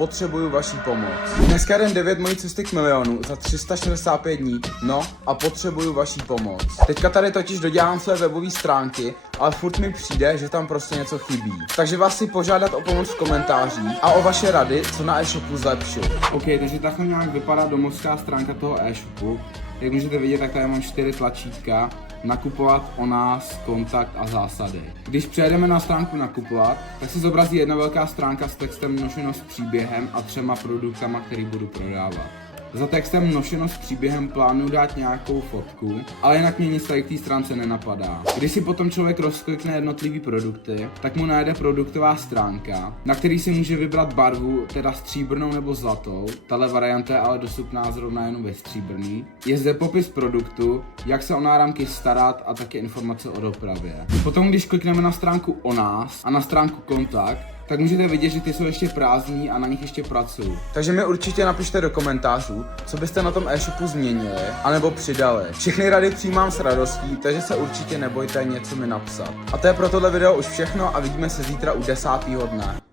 Potřebuju vaší pomoc. Dneska den 9 mojí cesty k milionu za 365 dní, no a potřebuju vaší pomoc. Teďka tady totiž dodělám své webové stránky, ale furt mi přijde, že tam prostě něco chybí. Takže vás chci požádat o pomoc v komentářích a o vaše rady, co na e-shopu zlepšit. OK, takže takhle nějak vypadá domovská stránka toho e-shopu. Jak můžete vidět, tak tady mám 4 tlačítka. Nakupovat, o nás, kontakt a zásady. Když přejdeme na stránku nakupovat, tak se zobrazí jedna velká stránka s textem Nošeno s příběhem a 3 produktama, který budu prodávat. Za textem Nošeno s příběhem plánuju dát nějakou fotku, ale jinak mě nic tady k té stránce nenapadá. Když si potom člověk rozklikne jednotlivý produkty, tak mu najde produktová stránka, na který si může vybrat barvu, teda stříbrnou nebo zlatou. Tahle varianta je ale dostupná zrovna jenom ve stříbrný. Je zde popis produktu, jak se o náramky starat a také informace o dopravě. Potom, když klikneme na stránku o nás a na stránku kontakt, tak můžete vidět, že ty jsou ještě prázdný a na nich ještě pracuju. Takže mi určitě napište do komentářů, co byste na tom e-shopu změnili, anebo přidali. Všechny rady přijímám s radostí, takže se určitě nebojte něco mi napsat. A to je pro tohle video už všechno a vidíme se zítra u 10. dne.